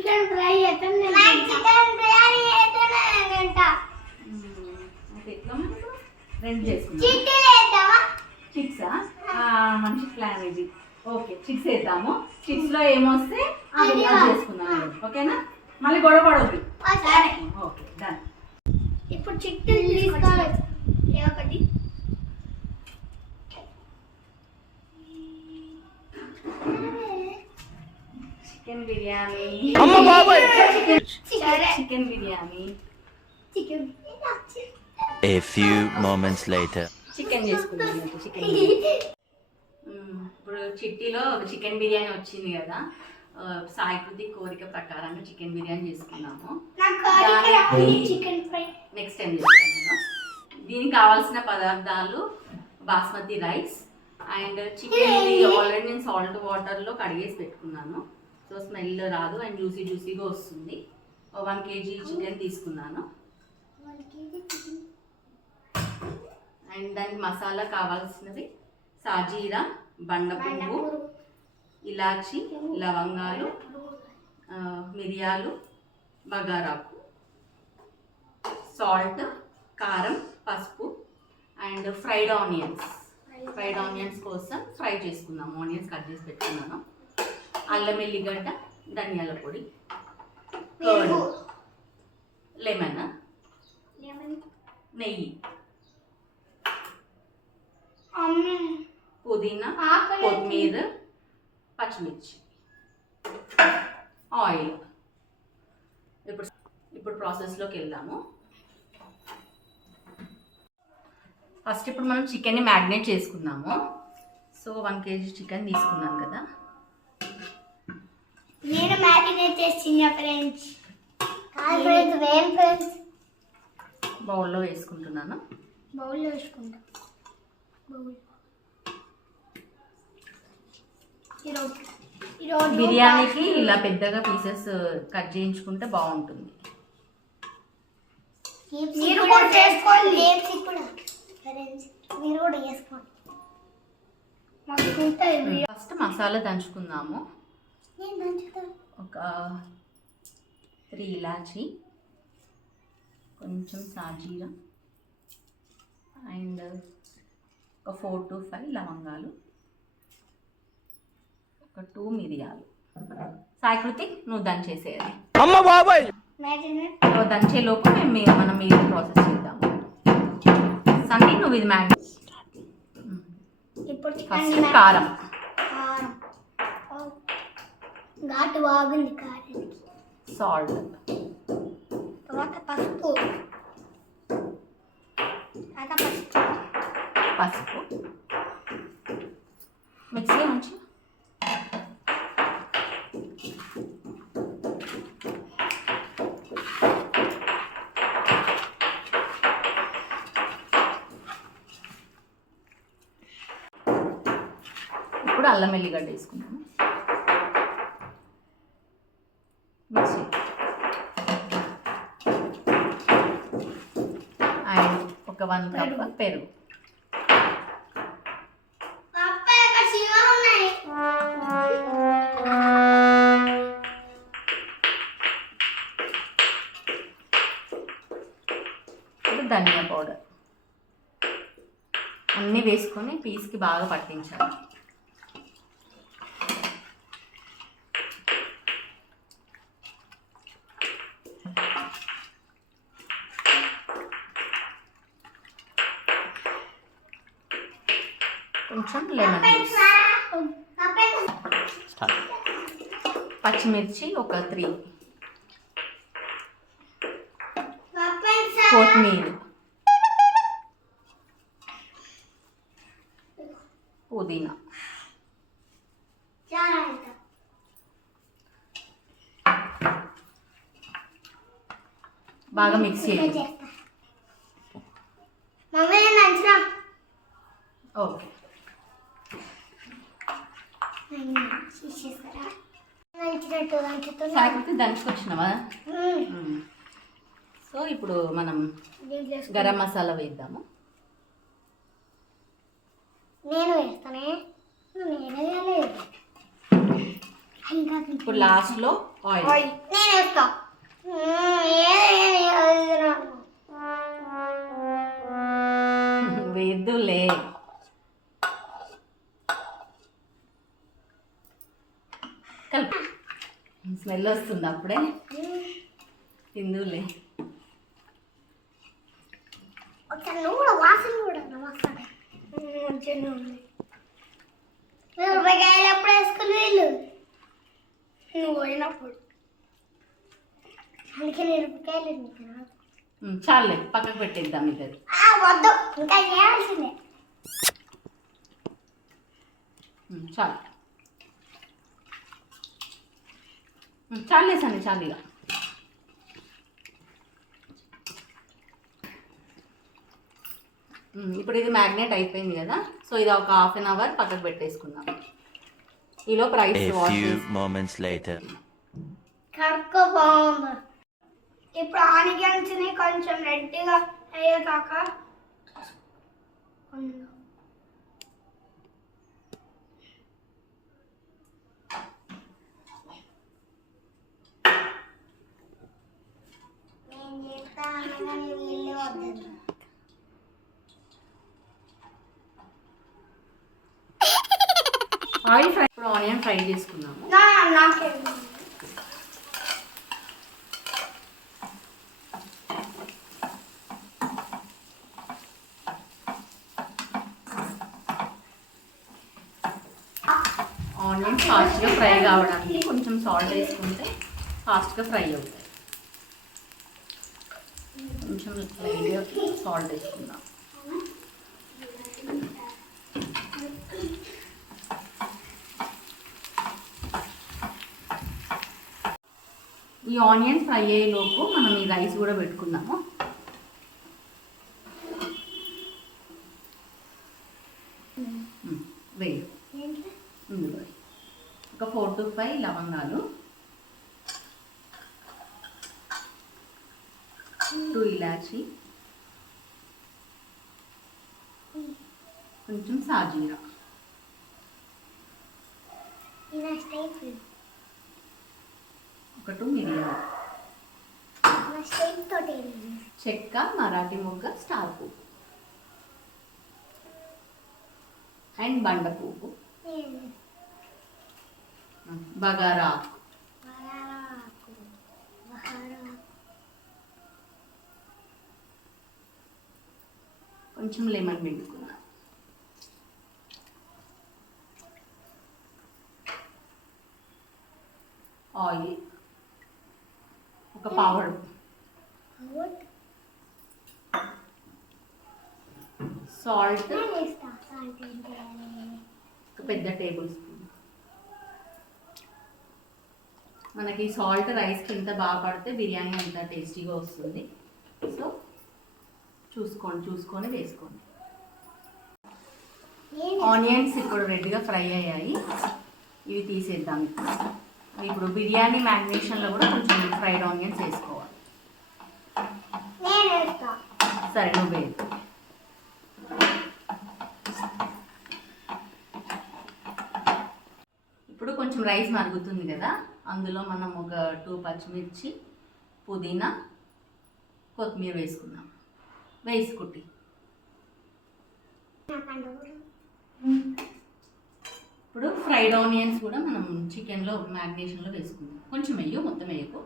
Chicken fry చేస్తాను నాకు chicken biryani చేస్తానంట అంటే ఎట్లా రెండు చేసుకుందాం చిట్టి చేద్దామా చిక్సా మంచి ప్లాన్ ఇది ఓకే చిక్స్ వేద్దాము చిక్స్ లో ఏమొస్తే అది చేసుకుందాం ఓకేనా మళ్ళీ గొడవ పడవద్దు సరే ఓకే డన్ ఇప్పుడు చిట్టి తీసుకోవాలి ఒకటి చికెన్ బిర్యానీ అమ్మ బాబాయ్ chicken biryani chicken A few moments later chicken చేసుకుందాం చికెన్ ఇప్పుడు చిట్టీలో చికెన్ బిర్యానీ వచ్చింది కదా సాయికృతి కోరిక ప్రకారంగా చికెన్ బిర్యానీ చేసుకున్నాము చికెన్ ఫ్రై నెక్స్ట్ టైం చేస్తాను నేను దీనికి కావాల్సిన పదార్థాలు basmati rice and chicken already నేను సాల్ట్ వాటర్లో కడిగేసి పెట్టుకున్నాను సో స్మెల్ రాదు అండ్ జ్యూసీగా వస్తుంది 1 kg చికెన్ తీసుకున్నాను అండ్ దానికి మసాలా కావాల్సినవి సాజీరా బండ పువ్వు ఇలాచి లవంగాలు మిరియాలు బగారాకు సాల్ట్ కారం పసుపు అండ్ ఫ్రైడ్ ఆనియన్స్ కోసం ఫ్రై చేసుకున్నాము ఆనియన్స్ కట్ చేసి పెట్టుకున్నాను అల్లం ఎల్లిగడ్డ ధనియాల పొడి కర్డ్ లెమన్ నెయ్యి పుదీనా కొత్తిమీర పచ్చిమిర్చి ఆయిల్ ఇప్పుడు ప్రాసెస్లోకి వెళ్దాము ఫస్ట్ ఇప్పుడు మనం చికెన్ని మ్యారినేట్ చేసుకుందాము సో 1 kg చికెన్ తీసుకున్నాను కదా నేను మ్యారినేట్ చేసిన ఫ్రెండ్స్ బౌల్లో వేసుకుంటున్నాను బౌల్లో వేసుకుంటా బిర్యానీకి ఇలా పెద్దగా పీసెస్ కట్ చేయించుకుంటే బాగుంటుంది మీరు కూడా చేసుకోండి మీరు కూడా చేసుకోండి ఫస్ట్ మసాలా దంచుకుందాము ఒక 3 ఇలాచి కొంచెం సాజీరా అండ్ ఒక 4 to 5 లవంగాలు ఒక 2 మిరియాలు సాయికృతి నువ్వు దంచేసేయాలి అమ్మ బాబాయ్ దంచేలోపు మనం మిగిలిన ప్రాసెస్ చేద్దాము సన్నీ నువ్వు ఇది మ్యారినేట్ ఇప్పుడు ఫస్ట్ కారం ఘాటు బాగుంది కారం సాల్ట్ తర్వాత పసుపు మిక్సీ ఉంచి ఇప్పుడు అల్లం ఎల్లిగడ్డ వేసుకున్నాము మిక్సీ అండ్ ఒక 1 కప్ పెరుగు ధనియా పౌడర్ అన్నీ వేసుకొని పీస్కి బాగా పట్టించాలి కొంచెం లెమన్ పచ్చిమిర్చి ఒక 3 కొత్తిమీర పుదీనా బాగా మిక్స్ చేయాలి ఓకే సాయికృతి దంచుకొచ్చినావా సో ఇప్పుడు మనం గరం మసాలా వేద్దాము నేను వేస్తానే నేనే ఇప్పుడు లాస్ట్లో ఆయిల్. నేను వేస్తా. వేద్దులే. కలుపు. స్మెల్ వస్తుంది అప్పుడే. తిందులే. ఒకసారి నువ్వు కూడా వాసన కూడా నమస్కారం. మంచిగా ఉంది. మిరపకాయలు ఎప్పుడు వేసుకుని వీళ్ళు నువ్వు పోయినప్పుడు అందుకే మిరపకాయలు చాలే, పక్కకు పెట్టేద్దాం ఇది. వద్దు, ఇంకా చేయాల్సిందే. చాలు చాలేసండి, చాలు ఇక. ఇప్పుడు ఇది మ్యాగ్నేట్ అయిపోయింది కదా, సో ఇది ఒక హాఫ్ అన్ అవర్ పక్కకు పెట్టేసుకుందాం. ఈలో price A few moments later. కడుక్కో బాగుంది. ఇప్పుడు ఆనియన్స్ని కొంచెం రెడ్గా అయ్యేదాక ఆయిల్ ఫ్రై. ఇప్పుడు ఆనియన్ ఫ్రై చేసుకున్నాము. నాకేం ఆనియన్ ఫాస్ట్గా ఫ్రై కావడానికి కొంచెం సాల్ట్ వేసుకుంటే ఫాస్ట్గా ఫ్రై అవుతాయి. కొంచెం లైట్గా సాల్ట్ వేసుకుందాం. ఈ ఆనియన్ ఫ్రై అయ్యేలోపు మనం ఈ రైస్ కూడా పెట్టుకుందాము. వేయి ఇందులో ఒక 4 to 5 లవంగాలు, 2 ఇలాచి, కొంచెం సాజీరా, ఒక 2 మిరియాలు, చెక్క, మరాఠీ మొగ్గ, స్టార్ పువ్వు అండ్ బండ పువ్వు, బగారా ఆకు, కొంచెం లెమన్ పిండుకున్నా, ఆయిల్ ఒక పావడు, సాల్ట్ ఒక పెద్ద టేబుల్ స్పూన్. మనకి సాల్ట్ రైస్కి ఎంత బాగా పడితే బిర్యానీ అంత టేస్టీగా వస్తుంది. సో చూసుకొని వేసుకోండి. ఆనియన్స్ ఇప్పుడు రెడ్గా ఫ్రై అయ్యాయి, ఇవి తీసేద్దాం. ఇప్పుడు బిర్యానీ మ్యాగ్నేషన్లో కూడా కొంచెం ఫ్రైడ్ ఆనియన్స్ వేసుకోవాలి. సరే, నువ్వు వేయి. ఇప్పుడు కొంచెం రైస్ మరుగుతుంది కదా, అందులో మనం ఒక 2 పచ్చిమిర్చి, పుదీనా, కొత్తిమీర వేసుకుందాం. వేసుకుంటే ఇప్పుడు ఫ్రైడ్ ఆనియన్స్ కూడా మనం చికెన్లో మ్యాగ్నేషన్లో వేసుకుందాం. కొంచెం వేయు, మొత్తం వేయకు.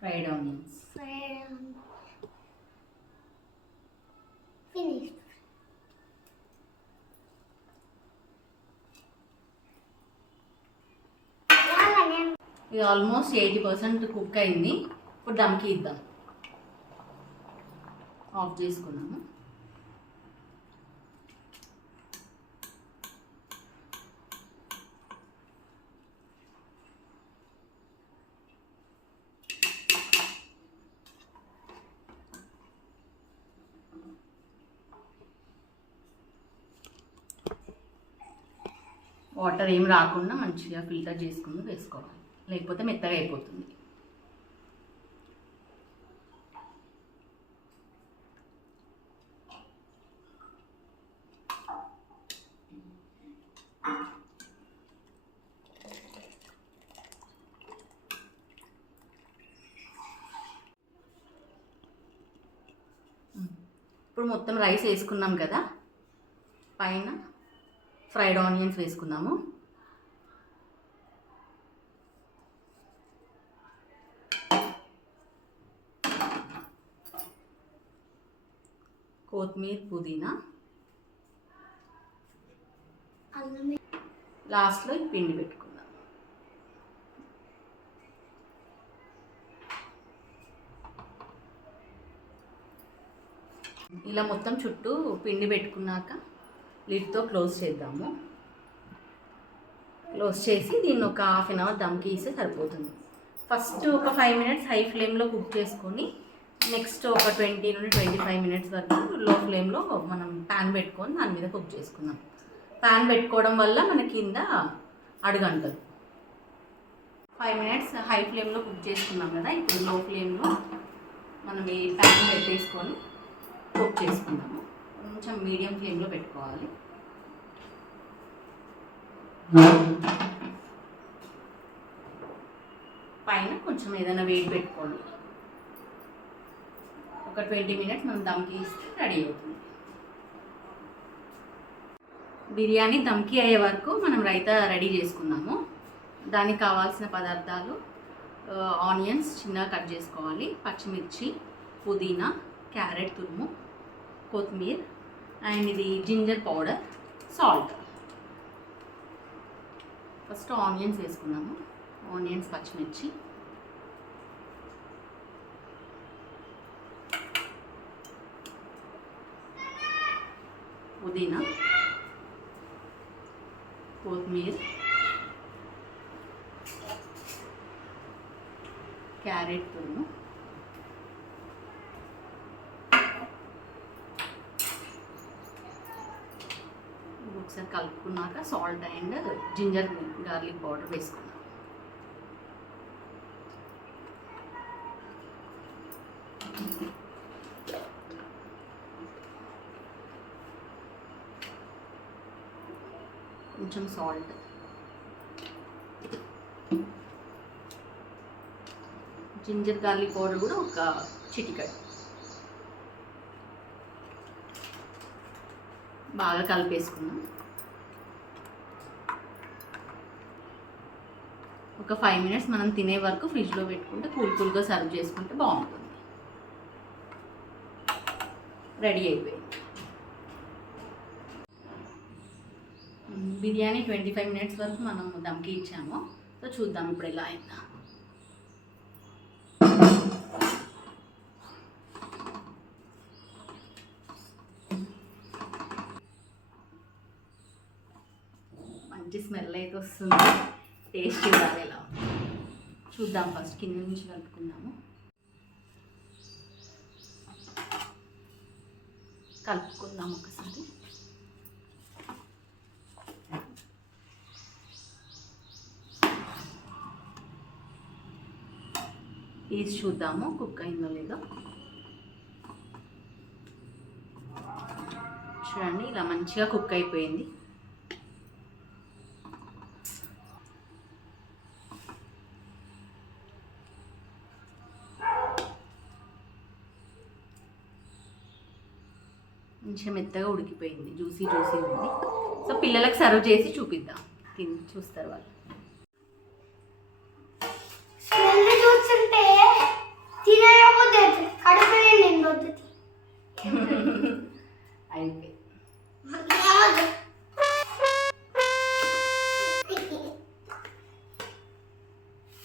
ఫ్రైడ్ ఆనియన్స్ ఇది ఆల్మోస్ట్ 80% కుక్ అయింది. ఇప్పుడు దమ్కి ఇద్దాం. ఆఫ్ చేసుకున్నాము. వాటర్ ఏం రాకుండా మంచిగా ఫిల్టర్ చేసుకుని వేసుకోవాలి, లేకపోతే మెత్తగా అయిపోతుంది. ఇప్పుడు మొత్తం రైస్ వేసుకున్నాం కదా, పైన ఫ్రైడ్ ఆనియన్స్ వేసుకుందాము. కొత్తిమీర, పుదీనా, లాస్ట్లో ఈ పిండి పెట్టుకుందాం. ఇలా మొత్తం చుట్టూ పిండి పెట్టుకున్నాక లిడ్తో క్లోజ్ చేద్దాము. క్లోజ్ చేసి దీన్ని ఒక హాఫ్ అన్ అవర్ దమ్కి ఇస్తే సరిపోతుంది. ఫస్ట్ ఒక 5 మినిట్స్ హై ఫ్లేమ్లో కుక్ చేసుకొని నెక్స్ట్ ఒక 20 నుండి 25 మినిట్స్ వరకు లో ఫ్లేమ్లో మనం ప్యాన్ పెట్టుకొని దాని మీద కుక్ చేసుకుందాం. ప్యాన్ పెట్టుకోవడం వల్ల మన కింద అడుగంటదు. 5 మినిట్స్ హై ఫ్లేమ్లో కుక్ చేసుకున్నాం కదా, ఇప్పుడు లో ఫ్లేమ్లో మనం ఈ ప్యాన్ పెట్టేసుకొని కుక్ చేసుకుందాము. కొంచెం మీడియం ఫ్లేమ్లో పెట్టుకోవాలి. పైన కొంచెం ఏదైనా వేడి పెట్టుకోండి. ఒక 20 మినిట్స్ మనం దమ్కి ఇస్తే రెడీ అవుతుంది. బిర్యానీ దమ్కి అయ్యే వరకు మనం రైతా రెడీ చేసుకుందాము. దానికి కావాల్సిన పదార్థాలు ఆనియన్స్ చిన్నగా కట్ చేసుకోవాలి, పచ్చిమిర్చి, పుదీనా, క్యారెట్ తురుము, కొత్తిమీర అండ్ ఇది ginger powder, salt. First onions వేసుకుందాము. ఆనియన్స్, పచ్చిమిర్చి, పుదీనా, కొత్తిమీర, క్యారెట్ తురుము, ఒకసారి కలుపుకున్నాక salt and ginger garlic powder వేసుకుందాం. కొంచెం సాల్ట్, జింజర్ గార్లిక్ పౌడర్ కూడా ఒక చిటికెడు. బాగా కలిపేసుకున్నాం. ఒక 5 మినిట్స్ మనం తినే వరకు ఫ్రిడ్జ్లో పెట్టుకుంటే కూల్గా సర్వ్ చేసుకుంటే బాగుంటుంది. రెడీ అయిపోయింది. బిర్యానీ 25 మినిట్స్ వరకు మనం దమ్కి ఇచ్చాము. సో చూద్దాం ఇప్పుడు ఎలా అయిందా. మంచి స్మెల్ అయితే వస్తుంది. టేస్ట్ చూడాలి ఎలా చూద్దాం. ఫస్ట్ కింద నుంచి కలుపుకుందాము. కలుపుకుందాం ఒకసారి. తీసి చూద్దాము కుక్ అయిందో లేదో. చూడండి ఇలా మంచిగా కుక్ అయిపోయింది. మంచిగా మెత్తగా ఉడికిపోయింది, జ్యూసీ ఉంది. సో పిల్లలకు సర్వ్ చేసి చూపిద్దాం, తిని చూస్తారు వాళ్ళు. చూస్తుంటే తినకపోతే కడుపు నిండొద్దు. అయిపోయి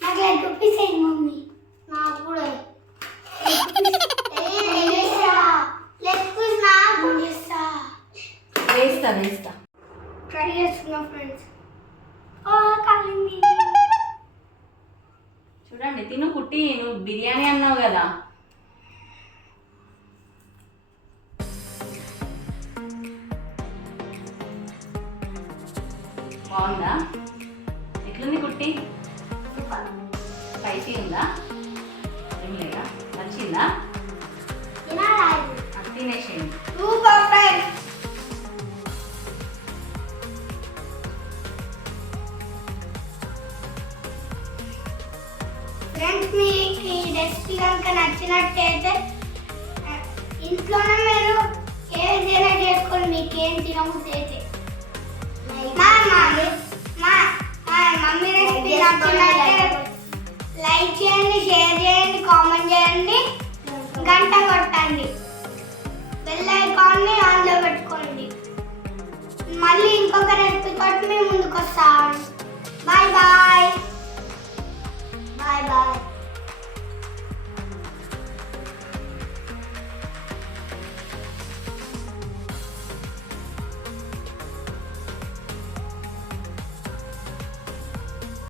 నాకు లెగ్ పీస్ అయింది మమ్మీ. నాకు కూడా వేస్తా ట్రై చేస్తున్నాం ఫ్రెండ్స్. కాలింది. చూడండి తిను కుట్టి, నువ్వు బిర్యానీ అన్నావు కదా. బాగుందా? ఎట్లుంది కుట్టి? స్పైసీ ఉందా? ఏం లేదా? నచ్చిందా? తినేసేయండి. ఫ్రెండ్స్ మీకు ఈ రెసిపీ కనుక నచ్చినట్టయితే ఇంట్లోనే మీరు ఏదైనా చేసుకోండి, మీకేం తినబుద్ధి అయితే. మమ్మీ రెసిపీ నచ్చినట్లయితే లైక్ చేయండి, షేర్ చేయండి, కామెంట్ చేయండి, గంట కొట్టండి, బెల్ ఐకాన్ని ఆన్లో పెట్టుకోండి. మళ్ళీ ఇంకొక రెసిపీ తోటి మేము ముందుకు వస్తాం.